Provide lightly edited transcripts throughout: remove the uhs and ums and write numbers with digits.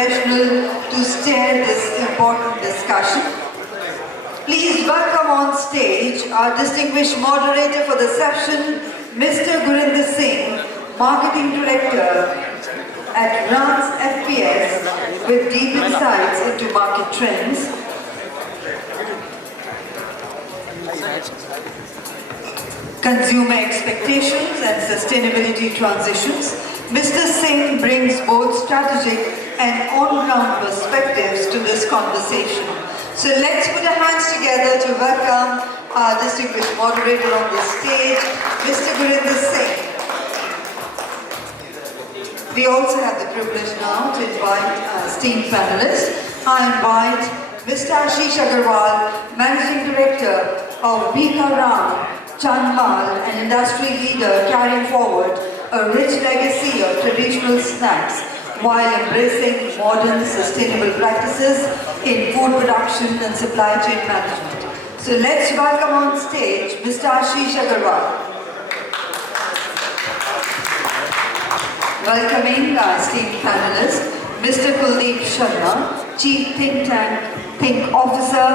professional to steer this important discussion. Please welcome on stage our distinguished moderator for the session, Mr. Gurinder Singh, Marketing Director at Rans FPS, with deep insights into market trends. Consumer expectations and sustainability transitions. Mr. Singh brings both strategic and on-ground perspectives to this conversation. So let's put our hands together to welcome our distinguished moderator on the stage, Mr. Gurinder Singh. We also have the privilege now to invite our esteemed panelists. I invite Mr. Ashish Agarwal, Managing Director of Bhikharam, Chandmal, an industry leader carrying forward a rich legacy of traditional snacks while embracing modern sustainable practices in food production and supply chain management. So let's welcome on stage Mr. Ashish Agarwal. Welcoming our esteemed panelist, Mr. Kuldeep Sharma, Chief Think Officer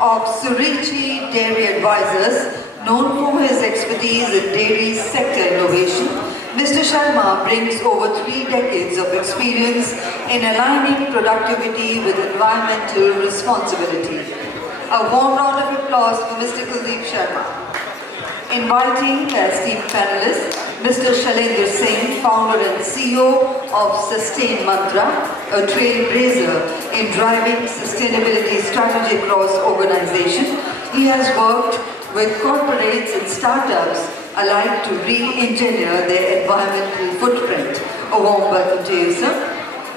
of Suruchi Dairy Advisors, known for his expertise in dairy sector innovation. Mr. Sharma brings over 3 decades of experience in aligning productivity with environmental responsibility. A warm round of applause for Mr. Kuldeep Sharma. Inviting our esteemed panelists, Mr. Shailendra Singh, founder and CEO of Sustain Mantra, a trailblazer in driving sustainability strategy across organization. He has worked with corporates and startups alike to re-engineer their environmental footprint. A warm welcome to you, sir.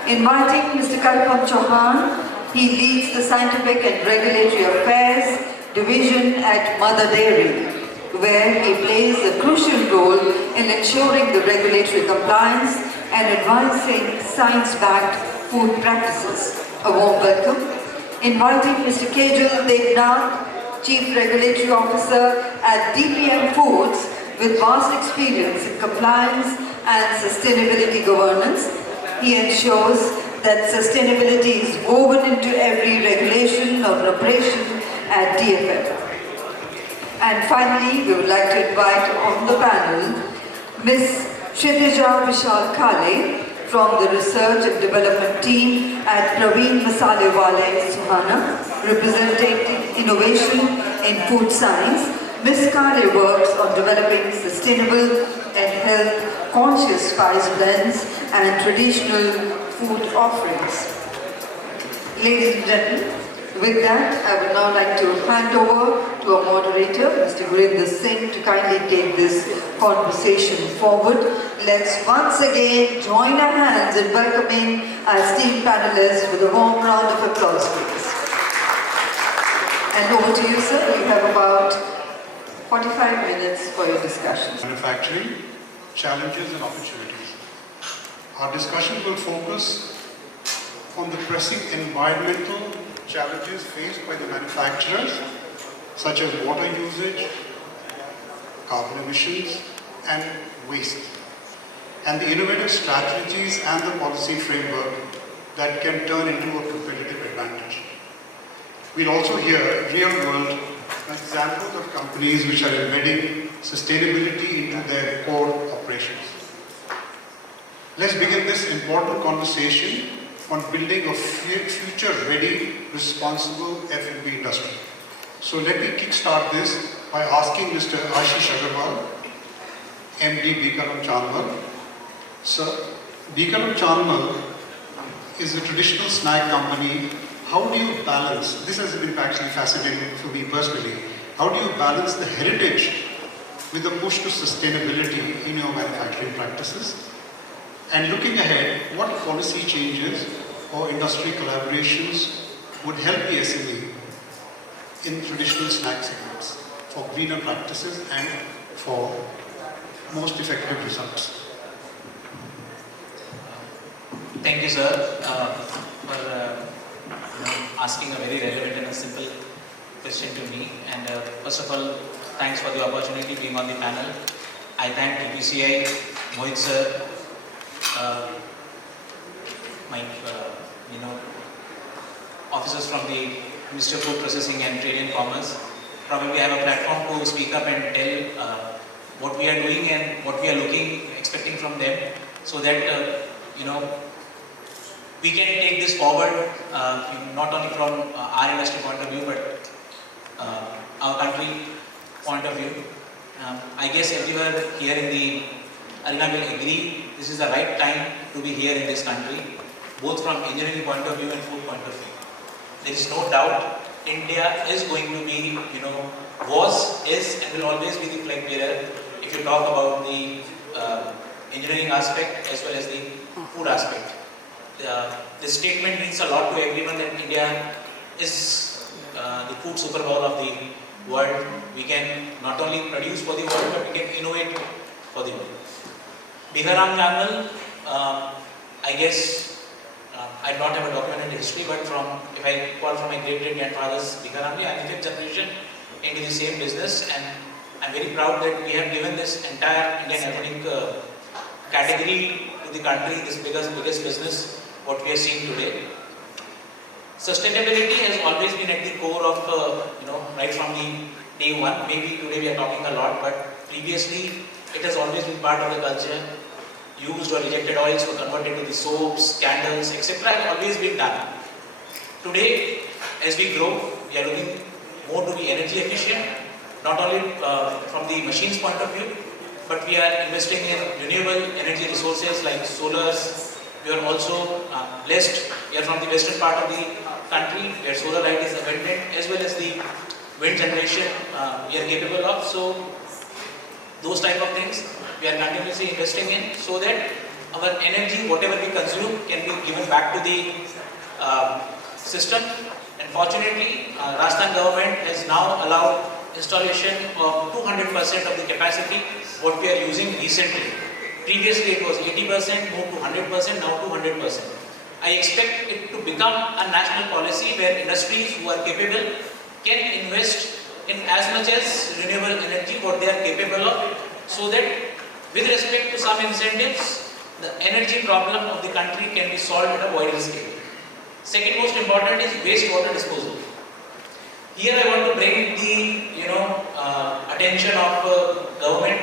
Inviting Mr. Kalpam Chauhan, he leads the Scientific and Regulatory Affairs Division at Mother Dairy, where he plays a crucial role in ensuring the regulatory compliance and advancing science-backed food practices. A warm welcome. Inviting Mr. Kajal Debnath, Chief Regulatory Officer at DPM Foods, with vast experience in compliance and sustainability governance. He ensures that sustainability is woven into every regulation or operation at DFM. And finally, we would like to invite on the panel Ms. Kshitija Vishal Kale from the Research and Development Team at Pravin Masalewale, Suhana, representing innovation in food science. Ms. Kale works on developing sustainable and health-conscious spice blends and traditional food offerings. Ladies and gentlemen, with that, I would now like to hand over to our moderator, Mr. Gurinder Singh, to kindly take this conversation forward. Let's once again join our hands in welcoming our esteemed panelists with a warm round of applause, please. And over to you, sir. We have about 45 minutes for your discussion. Manufacturing, challenges and opportunities. Our discussion will focus on the pressing environmental challenges faced by the manufacturers, such as water usage, carbon emissions, and waste, and the innovative strategies and the policy framework that can turn into a competitive advantage. We'll also hear real-world examples of companies which are embedding sustainability into their core operations. Let's begin this important conversation on building a future-ready, responsible F&B industry. So let me kickstart this by asking Mr. Ashish Agarwal, MD Bhikharam Chandmal. Sir, Bhikharam Chandmal is a traditional snack company. How do you balance, this has been actually fascinating for me personally, how do you balance the heritage with a push to sustainability in your manufacturing practices? And looking ahead, what policy changes or industry collaborations would help the SME in traditional snack segments for greener practices and for most effective results? Thank you, sir, for asking a very relevant and a simple question to me. And first of all, thanks for the opportunity being on the panel. I thank PCI, Mohit sir, my you know, officers from the Ministry of Food Processing and Trade and Commerce probably have a platform to speak up and tell what we are doing and what we are expecting from them, so that you know, we can take this forward, not only from our industry point of view, but our country point of view. I guess everywhere here in the arena will agree this is the right time to be here in this country, both from engineering point of view and food point of view. There is no doubt India is going to be, you know, was, is and will always be the flag bearer if you talk about the engineering aspect as well as the food aspect. This statement means a lot to everyone that India is the food superpower of the world. We can not only produce for the world, but we can innovate for the world. Bhikharam Chandmal, I guess I do not have a documented history, but if I call from my great-great-grandfather's Bhikharam, I am 5th generation into the same business, and I am very proud that we have given this entire Indian ethnic category to the country, this biggest business, what we are seeing today. Sustainability has always been at the core of, you know, right from the day one. Maybe today we are talking a lot, but previously it has always been part of the culture. Used or rejected oils were converted to the soaps, candles, etc. have always been done. Today, as we grow, we are looking more to be energy efficient, not only from the machine's point of view, but we are investing in renewable energy resources like solars. We are also blessed. We are from the western part of the country where solar light is abundant, as well as the wind generation we are capable of. So those type of things we are continuously investing in, so that our energy, whatever we consume, can be given back to the system. And fortunately, Rajasthan government has now allowed installation of 200% of the capacity what we are using recently. Previously it was 80%, moved to 100%, now to 100%. I expect it to become a national policy where industries who are capable can invest in as much as renewable energy what they are capable of, so that with respect to some incentives, the energy problem of the country can be solved at a wider scale. Second most important is wastewater disposal. Here I want to bring the, you know, attention of government.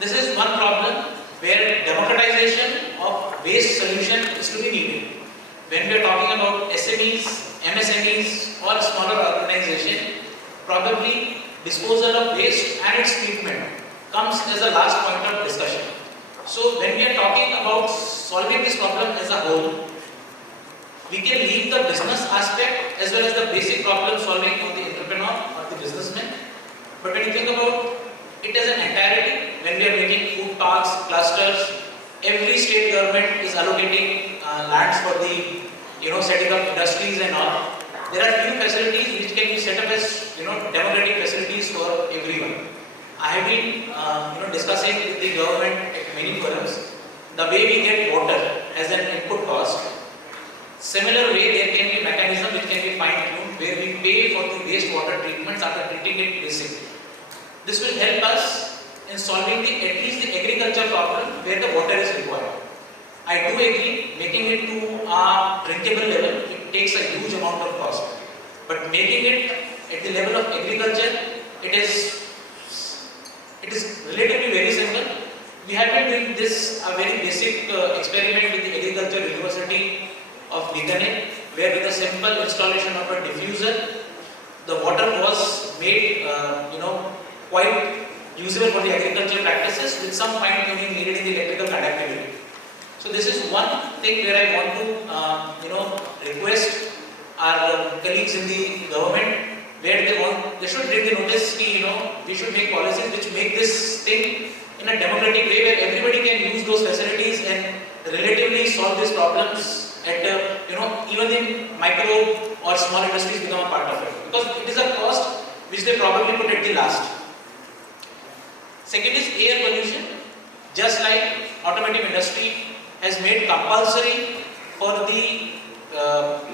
This is one problem where democratization of waste solution is to be needed. When we are talking about SMEs, MSMEs or smaller organization, probably disposal of waste and its treatment comes as a last point of discussion. So when we are talking about solving this problem as a whole, we can leave the business aspect as well as the basic problem solving of the entrepreneur or the businessman. But when you think about it as an entirety, when we are making food parks, clusters, every state government is allocating lands for the, you know, setting up industries and all. There are few facilities which can be set up as, you know, democratic facilities for everyone. I have been, you know, discussing with the government at many forums the way we get water as an input cost. Similar way, there can be mechanism which can be fine-tuned where we pay for the wastewater treatments after treating it basically. This will help us in solving at least the agriculture problem where the water is required. I do agree, making it to a drinkable level, it takes a huge amount of cost. But making it at the level of agriculture, it is relatively very simple. We have been doing this, a very basic experiment with the Agriculture University of Bhikharam, where with a simple installation of a diffuser, the water was made, you know, quite usable for the agricultural practices with some fine-tuning needed in the electrical conductivity. So this is one thing where I want to, you know, request our colleagues in the government, where they should bring the notice, you know, we should make policies which make this thing in a democratic way where everybody can use those facilities and relatively solve these problems at, you know, even the micro or small industries become a part of it. Because it is a cost which they probably put at the last. Second is air pollution. Just like automotive industry has made compulsory for the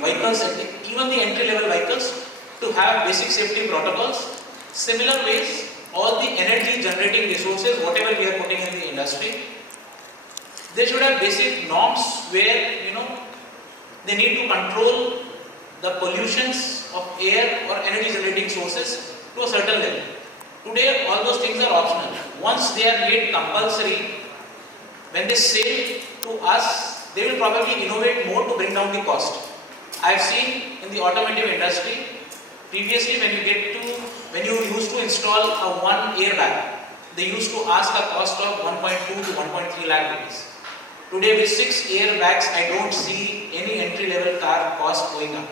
vehicles, even the entry-level vehicles, to have basic safety protocols. Similar ways, all the energy generating resources, whatever we are putting in the industry, they should have basic norms where, you know, They need to control the pollutions of air or energy generating sources to a certain level. Today, all those things are optional. Once they are made compulsory, when they say to us, they will probably innovate more to bring down the cost. I have seen in the automotive industry, previously when you used to install a one airbag, they used to ask a cost of 1.2 to 1.3 lakh rupees. Today with 6 airbags, I don't see any entry level car cost going up.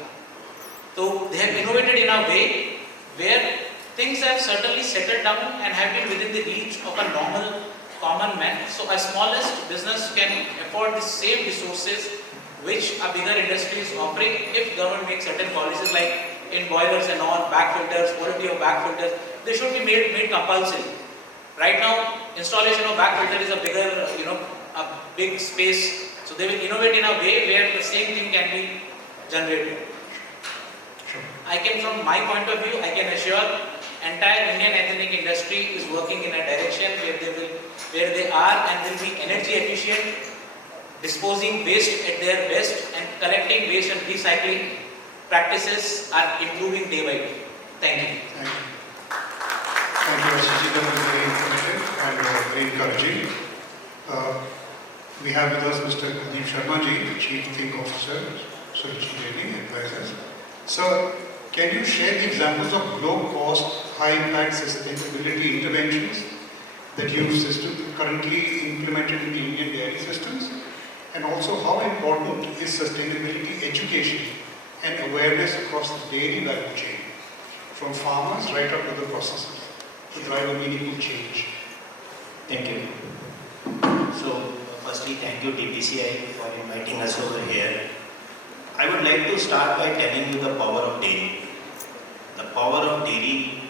So they have innovated in a way where things have certainly settled down and have been within the reach of a normal common man. So a smallest business can afford the same resources which a bigger industry is offering if government makes certain policies like in boilers and all, back filters, quality of back filters, they should be made compulsory. Right now, installation of back filter is a bigger, a big space. So they will innovate in a way where the same thing can be generated. I can, from my point of view, I can assure entire Indian ethnic industry is working in a direction where they are and will be energy efficient, disposing waste at their best, and collecting waste and recycling practices are improving day by day. Thank you. Thank you. Thank you, Ashish. That was very informative and very encouraging. We have with us Mr. Kuldeep Sharma ji, the Chief Think Officer, Suruchi Advisors. Sir, can you share the examples of low-cost, high-impact sustainability interventions that you've currently implemented in the Indian dairy systems? And also, how important is sustainability education and awareness across the dairy value chain, from farmers right up to the processors, to drive a meaningful change? Thank you. So, firstly, thank you DPCI for inviting us over here. I would like to start by telling you the power of dairy. The power of dairy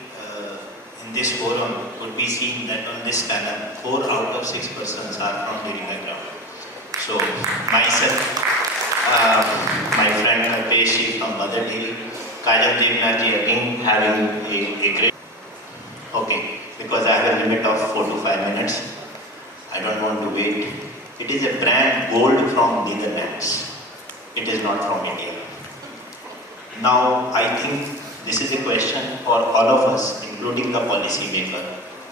in this forum would be seen that on this panel, 4 out of 6 persons are from dairy background. So, myself, my friend Ashish from Mother Dairy, Kajal Debnath again having a great... Okay, because I have a limit of 4 to 5 minutes, I don't want to wait. It is a brand gold from Netherlands. It is not from India. Now, I think this is a question for all of us, including the policy maker,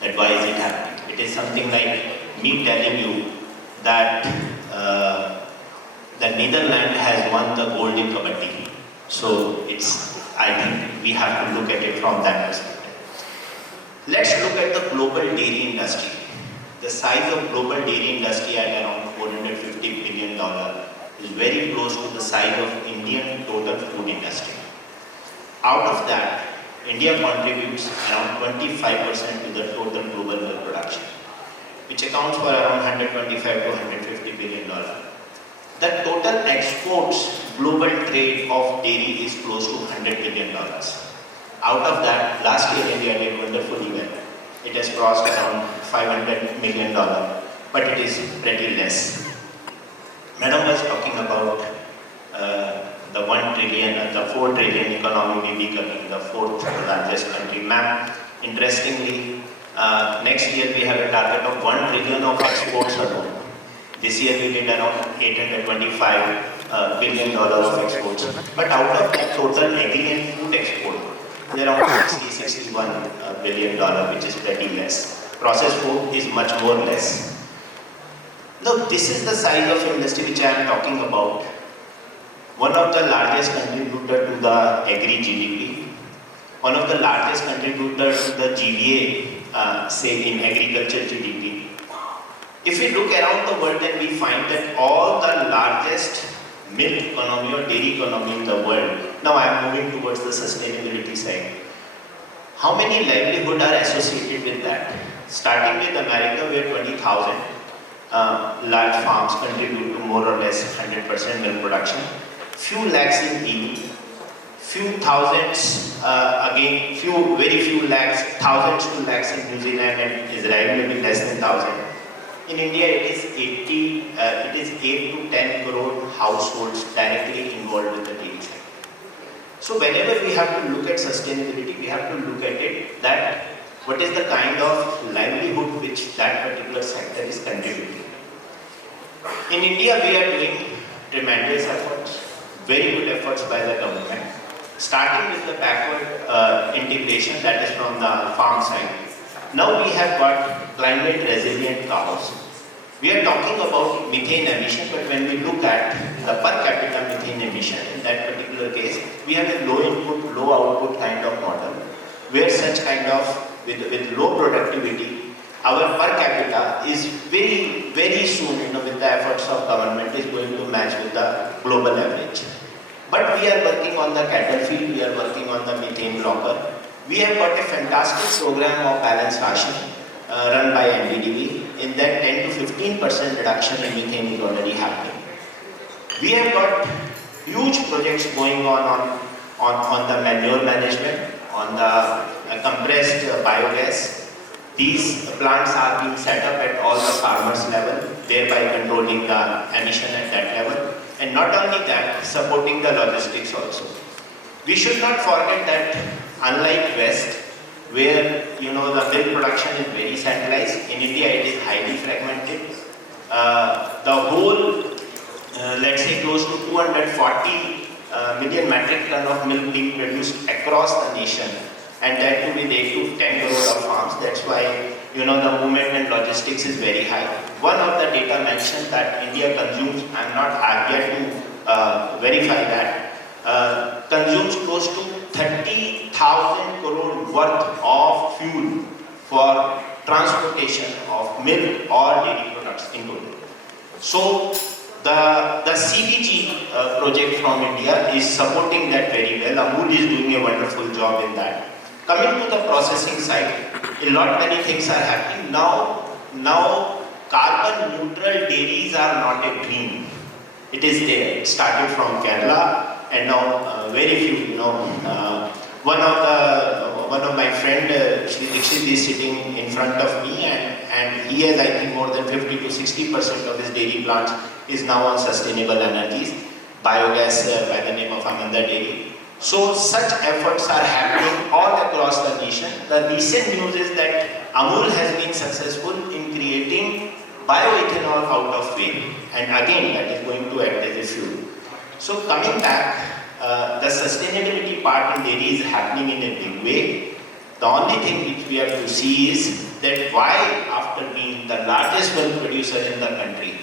that why is it happening? It is something like me telling you that the Netherlands has won the gold in Kabaddi. So I think we have to look at it from that perspective. Let's look at the global dairy industry. The size of global dairy industry at around $450 billion is very close to the size of Indian total food industry. Out of that, India contributes around 25% to the total global milk production, which accounts for around $125 to $150 billion. The total exports global trade of dairy is close to $100 billion. Out of that, last year India did wonderfully well. It has crossed around $500 million, but it is pretty less. Madam was talking about the 1 trillion and the 4 trillion economy will be becoming the 4th largest country. Ma'am, interestingly, next year we have a target of 1 trillion of exports alone. This year we did around $825 billion of exports. But out of that total agri and food export, there are around $61 billion, which is pretty less. Processed food is much more less. Now, this is the size of industry which I am talking about. One of the largest contributor to the agri GDP, one of the largest contributor to the GVA, say in agriculture GDP. If we look around the world, then we find that all the largest milk economy or dairy economy in the world, now I am moving towards the sustainability side. How many livelihood are associated with that? Starting with America, where 20,000 large farms contribute to more or less 100% milk production. Few lakhs in EU, few thousands, very few lakhs, thousands to lakhs in New Zealand and Israel, maybe less than 1,000. In India, it is 8 to 10 crore households directly involved with the dairy sector. So whenever we have to look at sustainability, we have to look at it that what is the kind of livelihood which that particular sector is contributing. In India, we are doing tremendous efforts, very good efforts by the government, starting with the backward integration, that is from the farm side. Now we have got climate resilient cows. We are talking about methane emission, but when we look at the per capita methane emission, in that particular case, we have a low input, low output kind of model, where such kind of, with low productivity, our per capita is very soon, with the efforts of government, is going to match with the global average. But we are working on the cattle feed, we are working on the methane blocker. We have got a fantastic program of balanced ration run by NDDB. In that 10 to 15% reduction in methane is already happening. We have got huge projects going on the manure management, on the compressed biogas. These plants are being set up at all the farmers level, thereby controlling the emission at that level. And not only that, supporting the logistics also. We should not forget that unlike West, where the milk production is very centralized, in India it is highly fragmented. The whole, let's say close to 240 million metric ton of milk being produced across the nation, and that to with 8 to 10 crore of farms. That's why the movement and logistics is very high. One of the data mentioned that India consumes, I'm not yet to verify that, consumes close to 30,000 crore worth of fuel for transportation of milk or dairy products in total. So the CBG project from India is supporting that very well. Amul is doing a wonderful job in that. Coming to the processing side, many things are happening. Now carbon neutral dairies are not a dream. It is there. It started from Kerala, and now very few, one of my friend, Kshitija, is sitting in front of me, and he has, I think, more than 50 to 60% of his dairy plants is now on sustainable energies, biogas by the name of Amanda Dairy. So such efforts are happening all across the nation. The recent news is that Amul has been successful in creating bioethanol out of whey, and again that is going to act as a fuel. So coming back, the sustainability part in dairy is happening in a big way. The only thing which we have to see is that why, after being the largest milk producer in the country,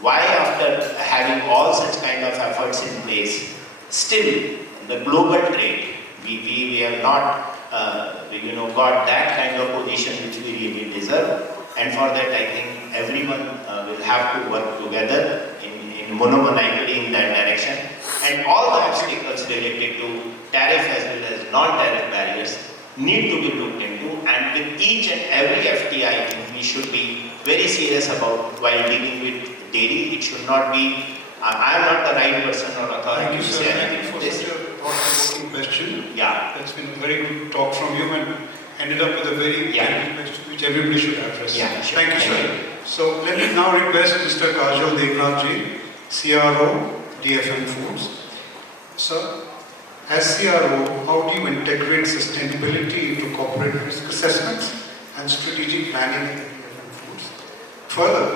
why after having all such kind of efforts in place, still the global trade, we have not got that kind of position which we really deserve. And for that, I think everyone will have to work together in monomaniacally in that direction. And all the obstacles related to tariff as well as non-tariff barriers need to be looked into. And with each and every FTA, I think we should be very serious about while dealing with dairy. It should not be, I am not the right person or authority to say anything for this. Thought-provoking question. Yeah. That's been a very good talk from you and ended up with a very good question which everybody should address. Yeah, sure. Thank you, sir. So let me now request Mr. Kajal Debnath ji, CRO, DFM Foods. Sir, as CRO, how do you integrate sustainability into corporate risk assessments and strategic planning at DFM Foods? Further,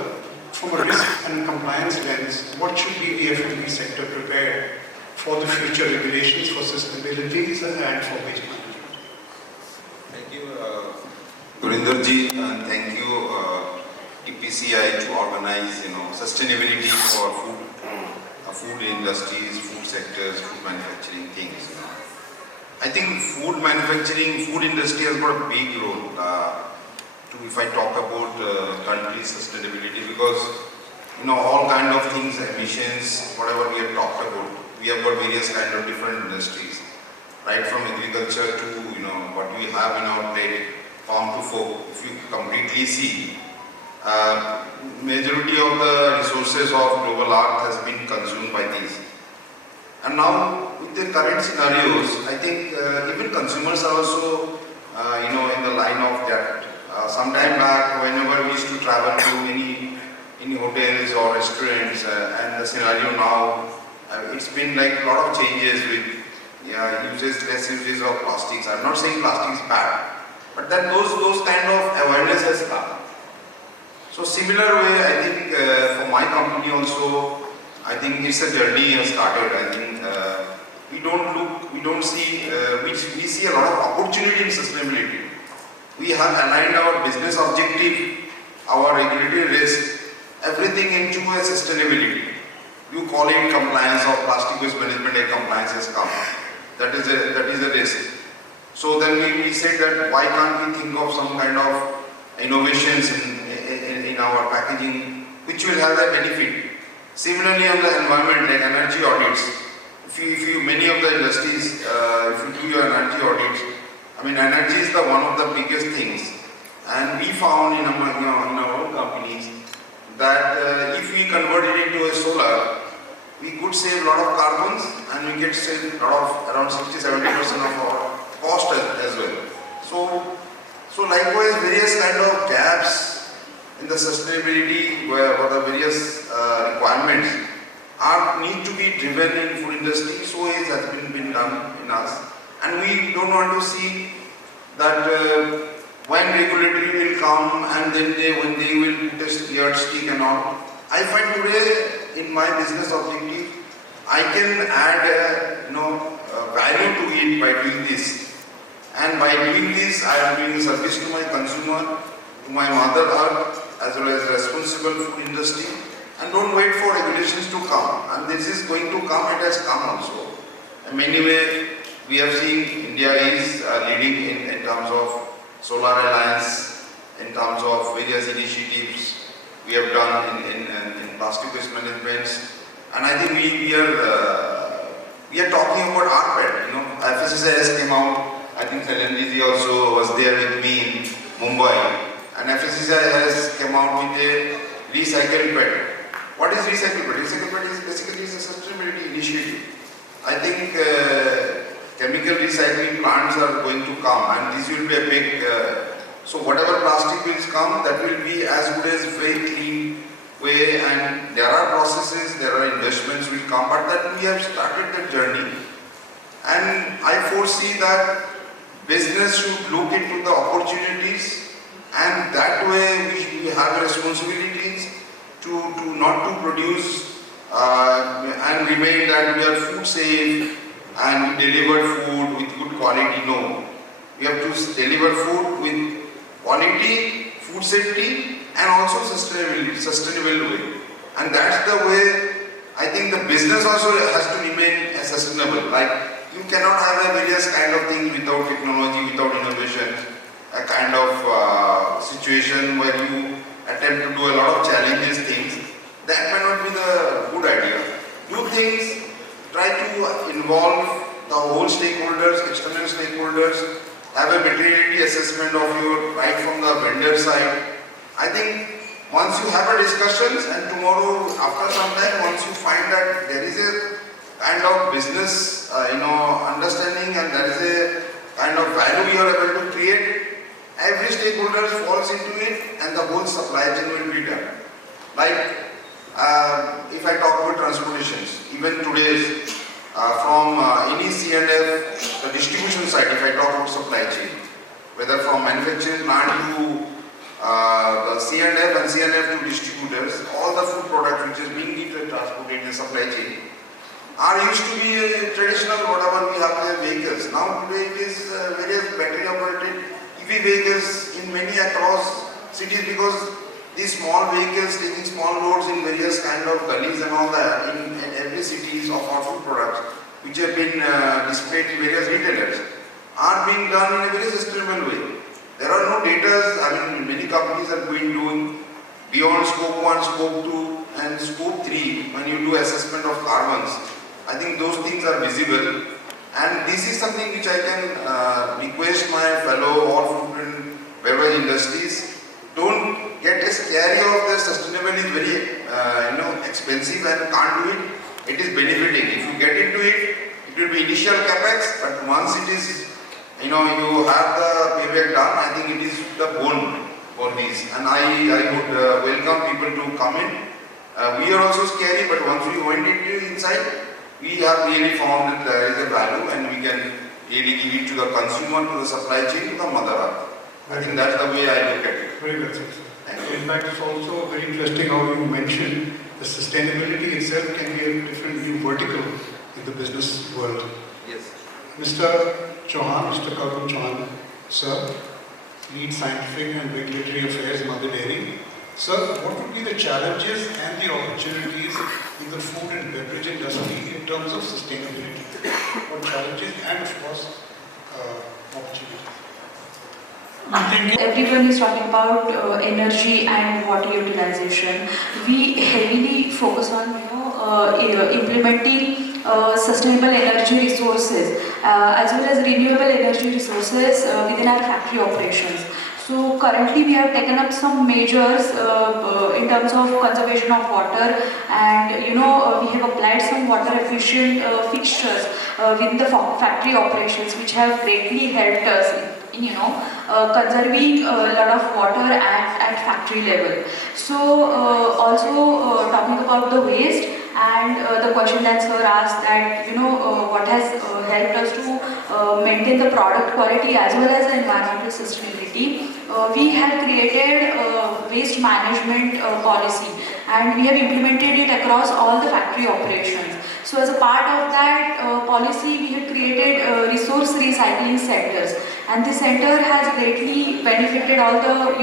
from a risk and compliance lens, what should be the F&B sector prepared for the future regulations for sustainability and for waste management? Thank you, Gurinder ji, and thank you, TPCI, to organize, sustainability for food industries, food sectors, food manufacturing things. I think food manufacturing, food industry has got a big role if I talk about country's sustainability, because all kind of things, emissions, whatever we have talked about, we have got various kind of different industries, right from agriculture to what we have in our plate, farm to fork. If you completely see, majority of the resources of global earth has been consumed by these. And now with the current scenarios, I think even consumers are also in the line of that. Some time back, whenever we used to travel to any hotels or restaurants, and the scenario now, it's been like a lot of changes with less uses of plastics. I'm not saying plastic is bad, but then those kind of awareness has come. So similar way, I think for my company also, I think it's a journey has started. I think we see a lot of opportunity in sustainability. We have aligned our business objective, our regulatory risk, everything into a sustainability. You call it compliance or plastic waste management, a compliance has come. That is a risk. So then we said that why can't we think of some kind of innovations in our packaging which will have a benefit. Similarly on the environment, like energy audits, many of the industries, if you do your energy audits, I mean energy is one of the biggest things, and we found in our own companies that if we convert it into a solar, we could save a lot of carbons and we get save a lot of around 60-70% of our cost as well. So likewise various kind of gaps in the sustainability where the various requirements need to be driven in food industry, so it has been done in us. And we don't want to see that when regulatory will come and then when they will test yardstick and all. I find today in my business objective, I can add value to it by doing this. And by doing this, I am doing service to my consumer, to my mother earth, as well as responsible food industry. And don't wait for regulations to come. And this is going to come, it has come also. In many ways, we have seen India is leading in terms of solar alliance, in terms of various initiatives we have done in plastic waste management. And I think we are talking about rPET. FSSAI came out. I think Salenji also was there with me in Mumbai. And FSSAI has come out with a recycled PET. What is recycled PET? Recycled PET is basically a sustainability initiative. I think chemical recycling plants are going to come, and this will be a big. So whatever plastic will come, that will be as good as very clean way. And there are processes, there are investments will come, but that we have started the journey. And I foresee that business should look into the opportunities, and that way we have responsibilities to not to produce and remain that we are food safe and we deliver food with good quality. No, we have to deliver food with quality, food safety, and also sustainable way. And that's the way I think the business also has to remain sustainable. Like you cannot have a various kind of things without technology, without innovation, a kind of situation where you attempt to do a lot of challenges things. That may not be the good idea. Do things, try to involve the whole stakeholders, external stakeholders, have a materiality assessment of your right from the vendor side. I think once you have a discussions and tomorrow after some time, once you find that there is a kind of business understanding and there is a kind of value you are able to create, every stakeholder falls into it and the whole supply chain will be done. Like if I talk about transportations, even today's from any C&F, the distribution side, if I talk about supply chain, whether from manufacturing plant to the C&F and C&F to distributors, all the food products which is being transported in the supply chain are used to be traditional whatever we have the vehicles. Now today it is various battery operated EV vehicles in many across cities, because these small vehicles taking small loads in various kind of gullies and all that in every cities of our food products which have been displayed in various retailers are being done in a very sustainable way. There are no data, many companies are doing beyond scope 1, scope 2 and scope 3 when you do assessment of carbons. I think those things are visible, and this is something which I can request my fellow all food and beverage industries. Don't get a scary of the sustainable is very expensive and can't do it. It is benefiting. If you get into it, it will be initial capex, but once it is you have the payback done, I think it is the bone for this. And I would welcome people to come in. We are also scary, but once we went into inside, we have really found that there is a value and we can really give it to the consumer, to the supply chain, to the mother earth. I think that's the way I look at it. Very well said, sir. Thank you. In fact, it's also very interesting how you mentioned the sustainability itself can be a different new vertical in the business world. Yes. Mr. Chauhan, Mr. Kalpam Chauhan, sir, lead scientific and regulatory affairs, Mother Dairy. Sir, what would be the challenges and the opportunities in the food and beverage industry in terms of sustainability? What challenges and of course opportunities? Everyone is talking about energy and water utilization. We heavily focus on implementing sustainable energy resources as well as renewable energy resources within our factory operations. So currently we have taken up some measures in terms of conservation of water, and we have applied some water efficient fixtures within the factory operations, which have greatly helped us in conserving a lot of water at factory level. So also talking about the waste and the question that sir asked, that what has helped us to maintain the product quality as well as the environmental sustainability. We have created a waste management policy, and we have implemented it across all the factory operations. So as a part of that policy, we have created resource recycling centers, and this center has greatly benefited all the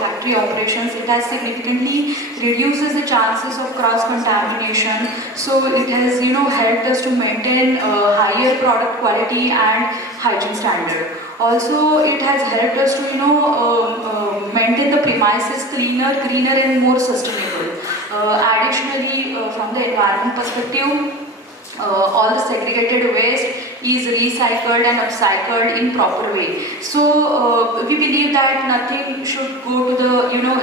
factory operations. It has significantly reduces the chances of cross contamination. So it has helped us to maintain higher product quality and hygiene standard. Also, it has helped us to maintain the premises cleaner, greener and more sustainable. Additionally, from the environment perspective, all the segregated waste is recycled and upcycled in proper way. So we believe that nothing should go to the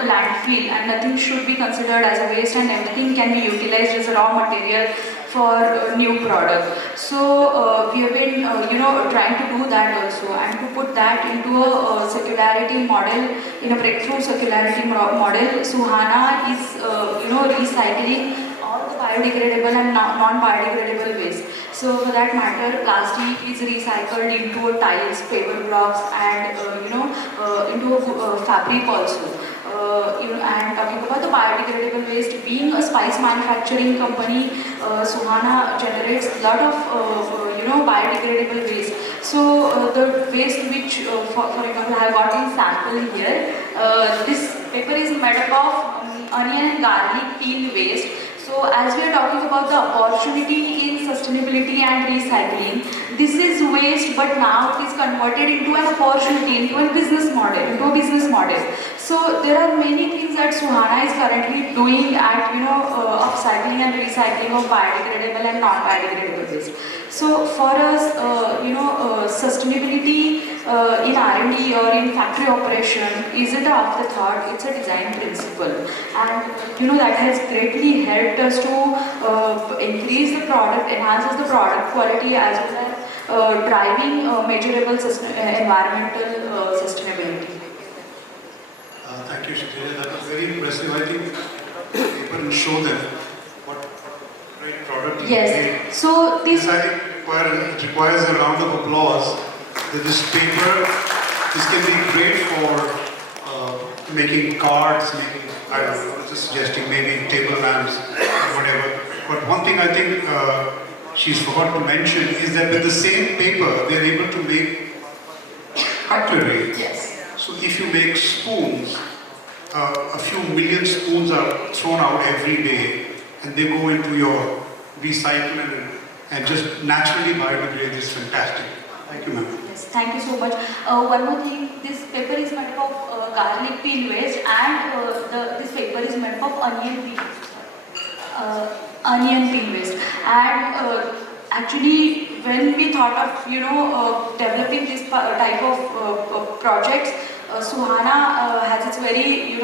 landfill, and nothing should be considered as a waste, and everything can be utilized as a raw material for new product. So we have been trying to do that also, and to put that into a circularity model, in a breakthrough circularity model. Suhana is recycling all the biodegradable and non-biodegradable waste. So for that matter, plastic is recycled into tiles, paper blocks, and into fabric also. And talking about the biodegradable waste, being a spice manufacturing company, Suhana generates a lot of biodegradable waste. So the waste which, for example, I have got in sample here. This paper is made up of onion and garlic peel waste. So as we are talking about the opportunity in sustainability and recycling, this is waste, but now it is converted into an opportunity, into a business model. So there are many things that Suhana is currently doing at upcycling and recycling of biodegradable and non-biodegradable waste. So for us, sustainability in R&D or in factory operation isn't an afterthought, it's a design principle. And that has greatly helped us to increase the product, enhances the product quality, as well as driving measurable environmental sustainability. Thank you, Kshitija. That was very impressive. I think people will show them what great product Yes. made. So this I think it requires a round of applause. That this paper, this can be great for making cards, I don't know, I was just suggesting maybe table lamps or whatever. But one thing I think she's forgot to mention is that with the same paper, they're able to make cutlery. yes. So if you make spoons, a few million spoons are thrown out every day, and they go into your recycle and just naturally biodegrade. Is fantastic. Thank you, ma'am. Yes, thank you so much. One more thing, this paper is made up of garlic peel waste, and this paper is made up of onion peel waste. And actually, when we thought of developing this type of projects, Suhana has its very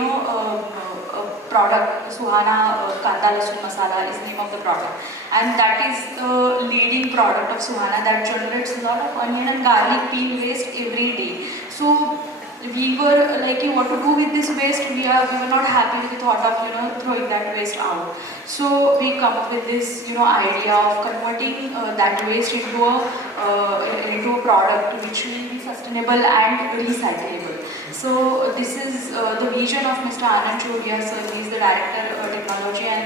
product. Suhana Kanda Lasun Masala is the name of the product, and that is the leading product of Suhana that generates a lot of onion and garlic peel waste every day. So we were like, what to do with this waste? We were not happy with the thought of throwing that waste out. So we come up with this idea of converting that waste into a product which will be sustainable and recyclable. So this is the vision of Mr. Anand Choudhary, sir. He is the director, technology and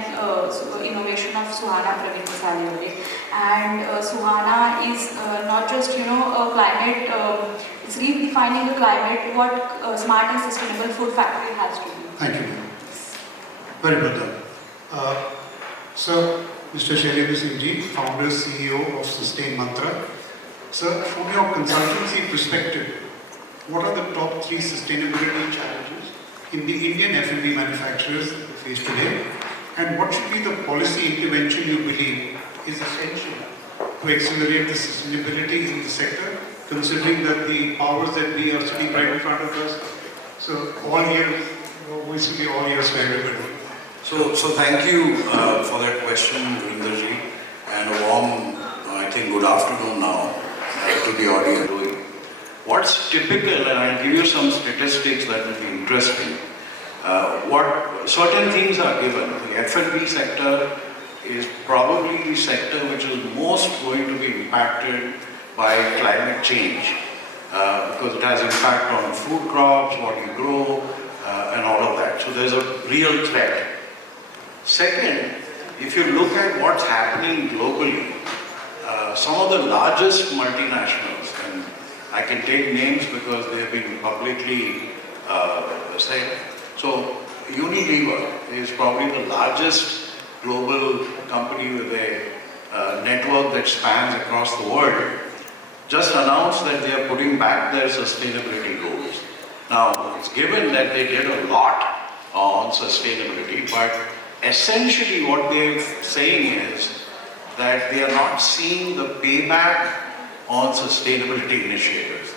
innovation of Suhana, Pravin Masalewale. And Suhana is not just a climate, it's redefining the climate, what smart and sustainable food factory has to be. Thank you. Very well done. Sir, Mr. Shailendra Singh Ji, founder CEO of Sustain Mantra. Sir, from your consultancy perspective, what are the top 3 sustainability challenges in the Indian F&B manufacturers face today? And what should be the policy intervention you believe is essential to accelerate the sustainability in the sector, considering that the powers that be are sitting right in front of us? So all ears, basically all ears for everybody. So thank you for that question, Vrinderji, and a warm, I think, good afternoon now to the audience. What's typical, and I'll give you some statistics that will be interesting. What certain things are given. The F&B sector is probably the sector which is most going to be impacted by climate change because it has impact on food crops, what you grow, and all of that. So there's a real threat. Second, if you look at what's happening globally, some of the largest multinationals, and I can take names because they have been publicly said. So Unilever is probably the largest global company with a network that spans across the world, just announced that they are putting back their sustainability goals. Now, it's given that they did a lot on sustainability, but essentially what they're saying is that they are not seeing the payback on sustainability initiatives.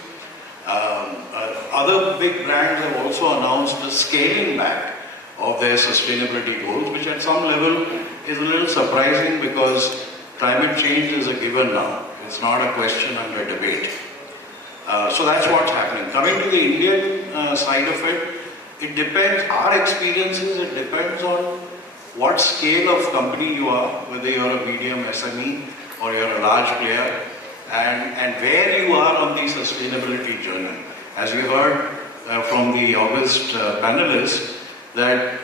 Other big brands have also announced the scaling back of their sustainability goals, which at some level is a little surprising because climate change is a given now. It's not a question under debate. So that's what's happening. Coming to the Indian side of it, it depends, our experiences, it depends on what scale of company you are, whether you're a medium SME or you're a large player, and where you are on the sustainability journey. As we heard from the August panelists, that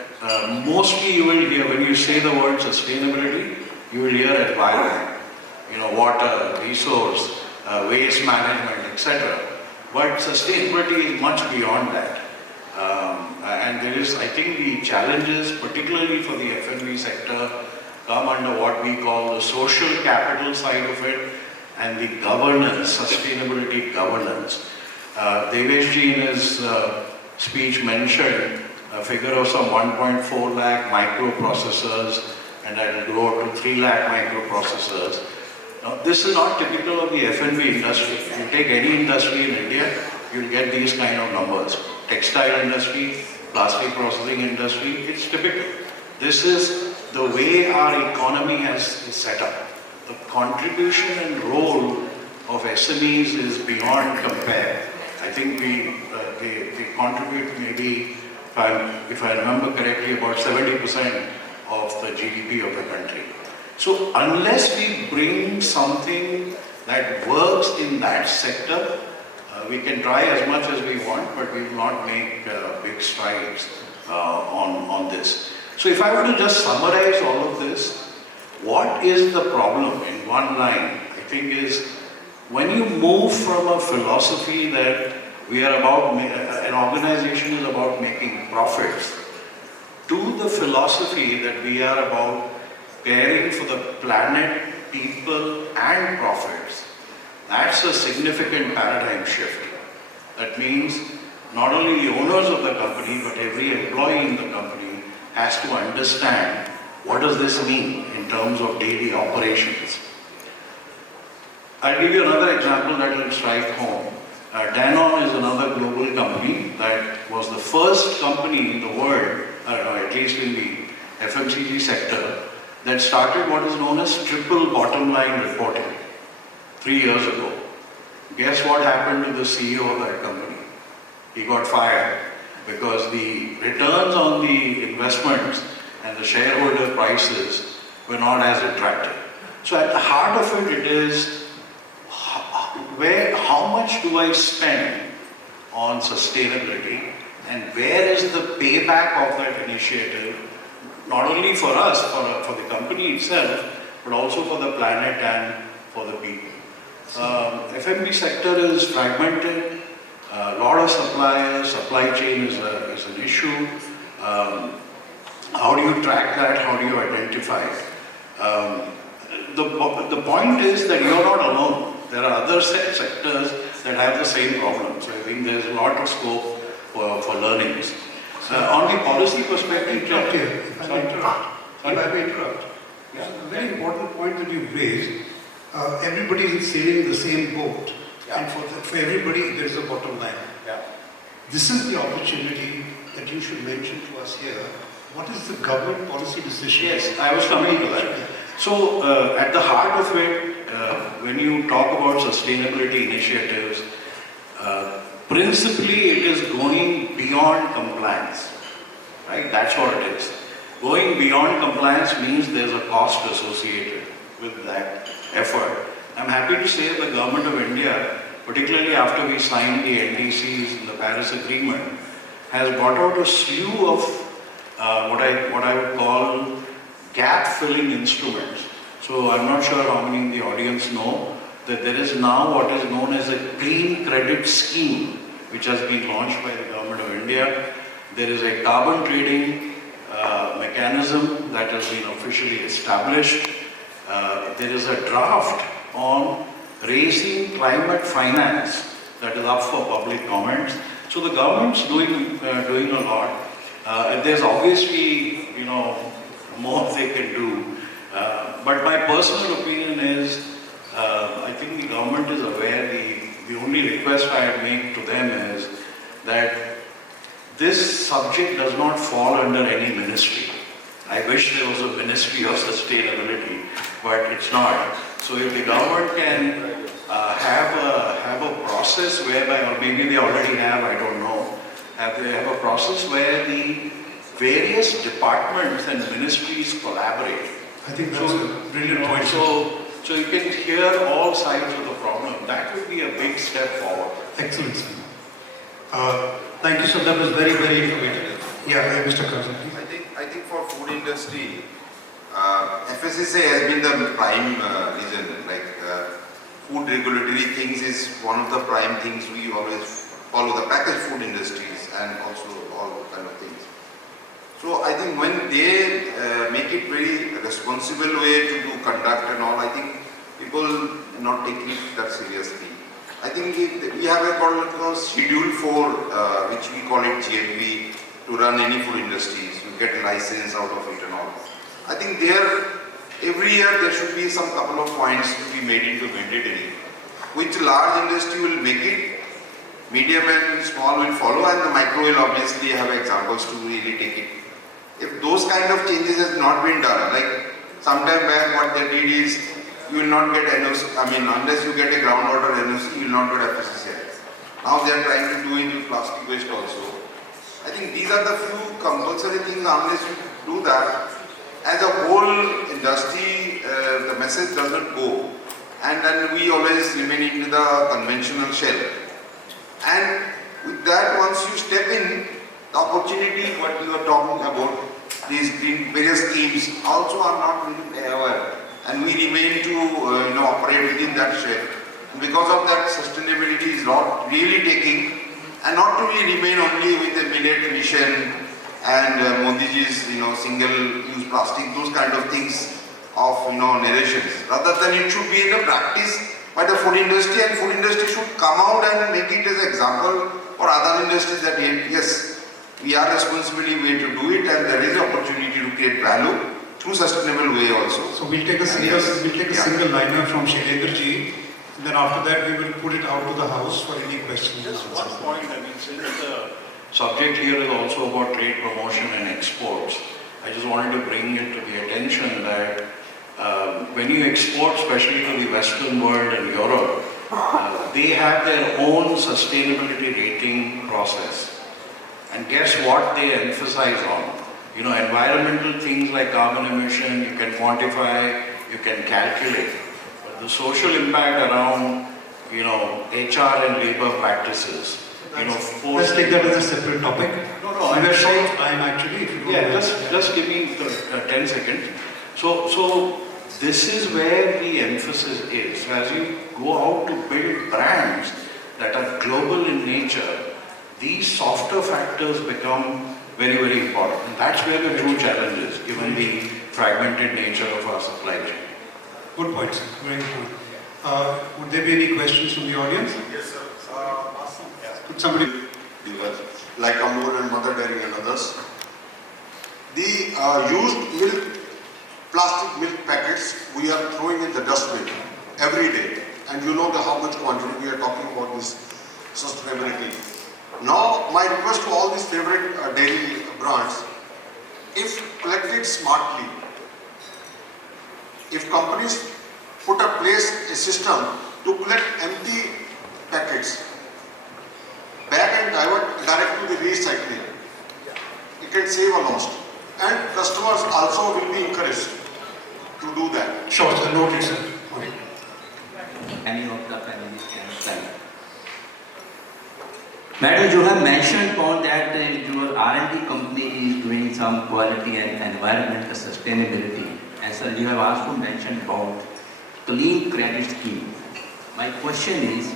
mostly you will hear, when you say the word sustainability, you will hear environment, water, resource, waste management, etc. But sustainability is much beyond that. And there is, I think, the challenges, particularly for the F&B sector, come under what we call the social capital side of it and the governance, sustainability governance. Deveshji in his speech mentioned a figure of some 1.4 lakh microprocessors, and that will grow to 3 lakh microprocessors. Now, this is not typical of the F&B industry. If you take any industry in India, you'll get these kind of numbers. Textile industry, plastic processing industry, it's typical. This is the way our economy is set up. The contribution and role of SMEs is beyond compare. I think they contribute maybe, if I remember correctly, about 70% of the GDP of the country. So unless we bring something that works in that sector, we can try as much as we want, but we will not make big strides on this. So if I were to just summarize all of this, what is the problem in one line, I think, is when you move from a philosophy that we are about, an organization is about making profits, to the philosophy that we are about caring for the planet, people and profits, that's a significant paradigm shift. That means not only the owners of the company, but every employee in the company has to understand what does this mean in terms of daily operations. I'll give you another example that will strike home. Danone is another global company that was the first company in the world, at least in the FMCG sector, that started what is known as triple bottom line reporting 3 years ago. Guess what happened to the CEO of that company? He got fired because the returns on the investments and the shareholder prices were not as attractive. So at the heart of it, it is how much do I spend on sustainability and where is the payback of that initiative not only for us, for the company itself, but also for the planet and for the people. F&B sector is fragmented, a lot of suppliers, supply chain is an issue. How do you track that? How do you identify it? The point is that you're not alone. There are other sectors that have the same problem. So I think there's a lot of scope for learnings. On the policy perspective, If I may interrupt. Yeah. A very important point that you've raised. Everybody is sailing the same boat, and for everybody there is a bottom line. Yeah. This is the opportunity that you should mention to us here. What is the government policy decision? Yes, I was coming to that. So, at the heart of it, when you talk about sustainability initiatives, principally it is going beyond compliance, right? That's what it is. Going beyond compliance means there's a cost associated with that effort. I'm happy to say the Government of India, particularly after we signed the NDCs in the Paris Agreement, has brought out a slew of what I would call gap-filling instruments. So I'm not sure how many in the audience know that there is now what is known as a clean credit scheme, which has been launched by the Government of India. There is a carbon trading mechanism that has been officially established. There is a draft on raising climate finance that is up for public comments. So the government's doing a lot. There's obviously, more they can do. But my personal opinion is, I think the government is aware. The only request I would make to them is that this subject does not fall under any ministry. I wish there was a Ministry of Sustainability, but it's not. So if the government can have a process whereby, or maybe they already have, I don't know, they have a process where the various departments and ministries collaborate. I think that's a brilliant point. So you can hear all sides of the problem. That would be a big step forward. Excellent, sir. Thank you, sir. That was very, very informative. Yeah, Mr. Kajal. I think for food industry, FSSA has been the prime reason. Like food regulatory things is one of the prime things we always follow. The packaged food industries and also all kind of things. So I think when they make it very responsible way to do conduct and all, I think people not taking it that seriously. I think we have a called Schedule 4, which we call it GMP, to run any food industries. You get a license out of it and all. I think every year there should be some couple of points to be made into mandatory, which large industry will make it, medium and small will follow, and the micro will obviously have examples to really take it. If those kind of changes has not been done, like sometime back what they did is, you will not get NOC, unless you get a groundwater NOC, you will not get FSSAI. Now they are trying to do it with plastic waste also. I think these are the few compulsory things. Unless you do that, as a whole industry, the message doesn't go. And then we always remain into the conventional shell. And with that, once you step in, the opportunity, what you are talking about, these various schemes also are not really aware. And we remain to operate within that shell. Because of that, sustainability is not really taking, and not to really remain only with the millet mission and Modiji's single-use plastic, those kind of things of narrations. Rather than it should be in a practice by the food industry, and food industry should come out and make it as an example for other industries that yes, we are responsibly way to do it, and there is opportunity to create value through sustainable way also. So we'll take a single liner from Shailendra ji, and then after that we will put it out to the house for any questions. Just one point, since the subject here is also about trade promotion and exports, I just wanted to bring it to the attention that when you export, especially to the Western world and Europe, they have their own sustainability rating process. And guess what they emphasize on? Environmental things like carbon emission, you can quantify, you can calculate. But the social impact around, HR and labor practices, force. Let's take that as a separate topic. No, I'm I'm short saying, time actually. If you don't yeah, mind. just give me 10 seconds. So this is where the emphasis is. So as you go out to build brands that are global in nature, these softer factors become very, very important. And that's where the true challenge is, given the fragmented nature of our supply chain. Good point, sir. Very good point. Would there be any questions from the audience? Yes, sir. Could somebody? Like Amul and Mother Dairy and others. The used milk, plastic milk packets we are throwing in the dustbin every day. And you know how much quantity we are talking about this sustainability. Now, my request to all these favorite dairy brands, if collected smartly, if companies put a place a system to collect empty packets, bag and divert direct to the recycling, it can save a loss. And customers also will be encouraged to do that. Sure, sir. Noted, sir. Any of the panelists can stand. Madam, you have mentioned upon that your R&D company is doing some quality and environmental sustainability. And sir, you have also mentioned about clean credit scheme. My question is,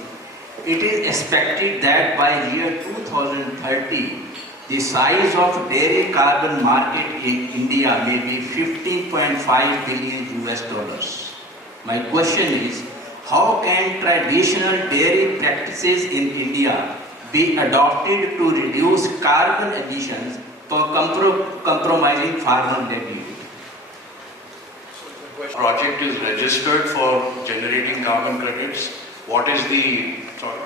it is expected that by year 2030, the size of dairy carbon market in India may be $15.5 billion US. My question is, how can traditional dairy practices in India be adopted to reduce carbon emissions for compromising farmer livelihood? Project is registered for generating carbon credits. What is the,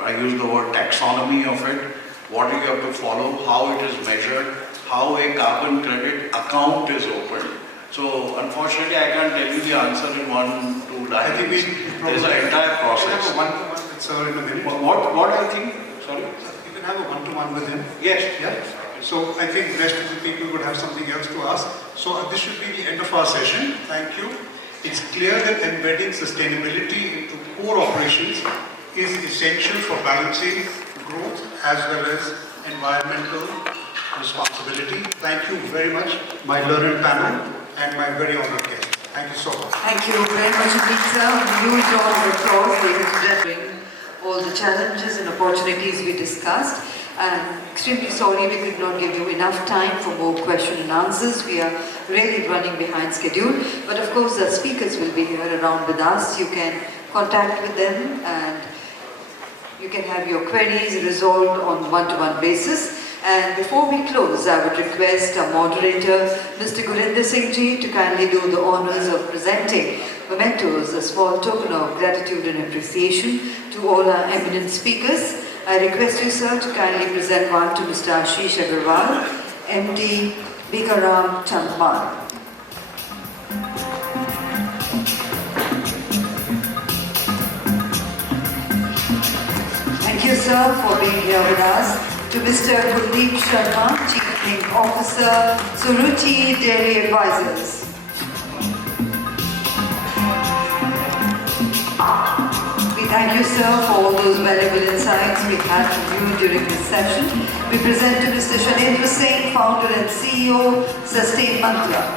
I use the word taxonomy of it, what do you have to follow, how it is measured, how a carbon credit account is opened. So unfortunately I can't tell you the answer in 1-2 lines. I think there is an entire process. We can have a one-to-one with sir in a minute. What I think, sorry? You can have a one-to-one with him. Yes. Yeah. So I think the rest of the people would have something else to ask. So this should be the end of our session. Thank you. It's clear that embedding sustainability into core operations is essential for balancing growth as well as environmental responsibility. Thank you very much, my learned panel and my very honored guest. Thank you so much. Thank you very much indeed, sir. Huge round of applause, ladies and gentlemen. All the challenges and opportunities we discussed. And extremely sorry we could not give you enough time for more question and answers. We are really running behind schedule. But of course, the speakers will be here around with us. You can contact with them and you can have your queries resolved on one-to-one basis. And before we close, I would request our moderator, Mr. Gurinder Singh Ji, to kindly do the honors of presenting mementos, a small token of gratitude and appreciation to all our eminent speakers. I request you, sir, to kindly present one to Mr. Ashish Agarwal, MD, Bhikharam, Chandmal. Thank you, sir, for being here with us. To Mr. Kuldeep Sharma, Chief Executive Officer, Suruchi Dairy Advisors. We thank you, sir, for all those valuable insights we had from you during this session. We present to Mr. Shalendra Singh, Founder and CEO, Sustain Mantra.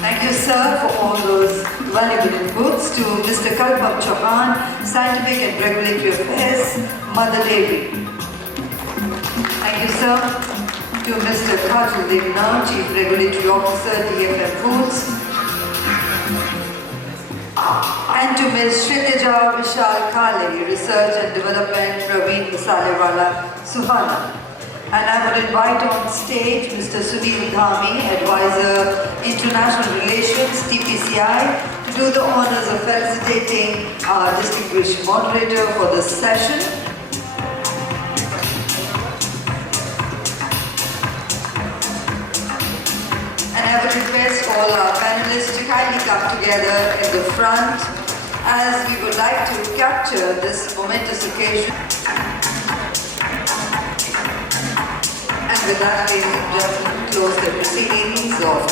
Thank you, sir, for all those valuable inputs. To Mr. Kalpam Chauhan, Scientific and Regulatory Affairs, Mother Dairy. Thank you, sir. To Mr. Kajal, Debnath, Chief Regulatory Officer, DFM Foods. And to Ms. Kshitija, Vishal, Kale, Research and Development, Pravin, Masalewale, Suhana. And I would invite on stage Mr. Sunil Dhami, Advisor, International Relations, TPCI, to do the honors of felicitating our distinguished moderator for this session. And I would request all our panelists to kindly come together in the front as we would like to capture this momentous occasion. And with that, ladies and gentlemen, close the proceedings of